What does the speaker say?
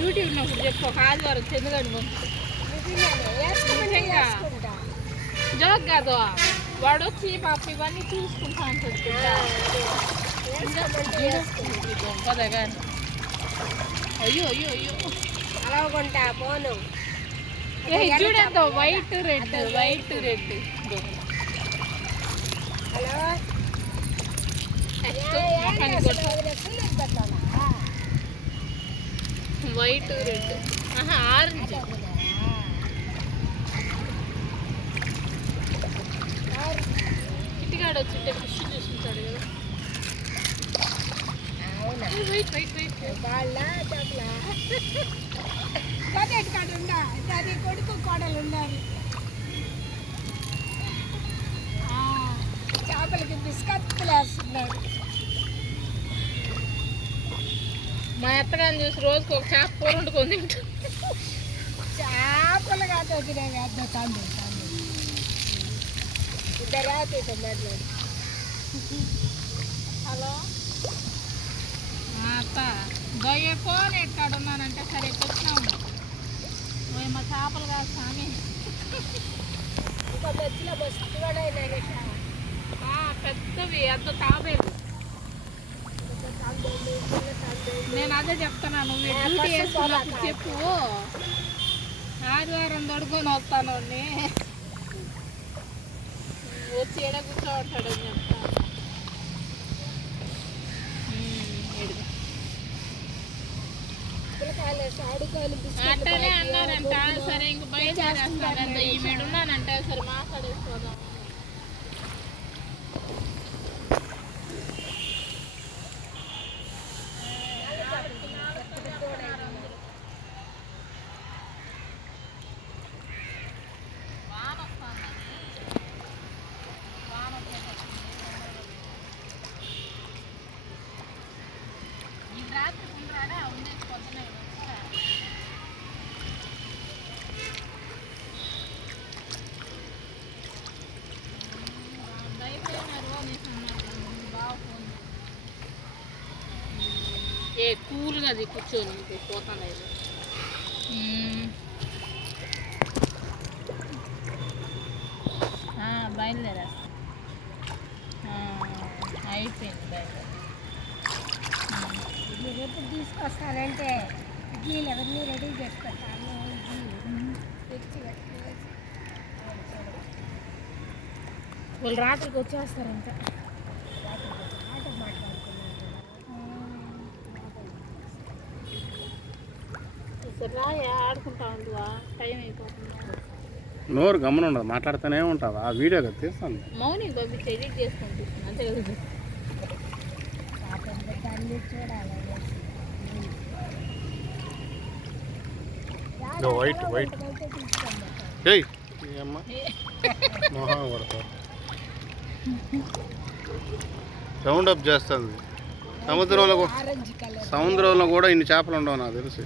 Duty ఉన్నప్పుడు చెప్పు, ఒక ఆదివారం చంద్రగాడిని జోక్ కాదు, వాడు వచ్చి పాప ఇవన్నీ చూసుకుంటా ఉంటుంది కదా. అయ్యో అయ్యో అయ్యో అలా కొంటా పోను. చూడండి white red white red. Hello white red orange. ఇటుగాడు వచ్చింటే ఫిష్ చూసింటాడు కదా. వెయిట్ వెయిట్ వెయిట్ వాళ్ళ చెప్పలా చదివేటి కాడ ఉందా, చదివి కొడుకు కోడలు ఉండాలి. చేపలకి బిస్కత్తులు వేస్తున్నాడు. మా అత్తగారిని చూసి రోజుకి ఒక చేప కూర వండుకొని తింటాం. చేపలు కాదు వచ్చినాయి అర్థం తండ్రి ఇద్దరు అవుతాయి మాట్లాడు. హలో అత్త దొయ్య ఫోన్ ఎక్కడ ఉన్నానంటే సరే వచ్చినాము. మా చేపలు కాదు స్వామి. ఇంకా మధ్యలో మస్తు కూడా పెద్దవి అంత తాబేలు. నేను అదే చెప్తాను, నువ్వు డ్యూటీ వేసుకున్నప్పుడు చెప్పు, ఆదివారం దొడుకొని వస్తాను. వచ్చి ఎడ కూర్చోబట్టాడని చెప్తాను. అట్టనే అన్నారంట. సరే ఇంక బయలుదేరేస్తానంట. ఈ మేడున్నానంటే సరే మాట్లాడేసుకోదాం. రాత్రి ఉండరాడా ఉండేది పొద్దునే ఏ కూల్గా అది కూర్చొని పోతాను. బయలుదేరేస్తా. అయిపోయింది బయలుదేరి. మీరు ఎప్పుడు తీసుకొస్తానంటే ఇడ్లీలు ఎవరిని రెడీ చేసుకుంటాను. వాళ్ళు రాత్రికి వచ్చేస్తారంట. సరే రాయా ఆడుకుంటా ఉండువా, టైం అయిపోతుంది. నోరు గమనం ఉండదు, మాట్లాడుతూనే ఉంటావా? ఆ వీడియో కదా తీస్తాను. మౌని పంపించి ఎడిట్ చేసుకొని తీస్తాను అంతే కదా. వైట్ వైట్ ఏయ్ అమ్మ మొహం పడతావు. సౌండ్ అప్ చేస్తుంది. సముద్రంలో కూడా ఇన్ని చేపలు ఉండవు నాకు తెలిసి.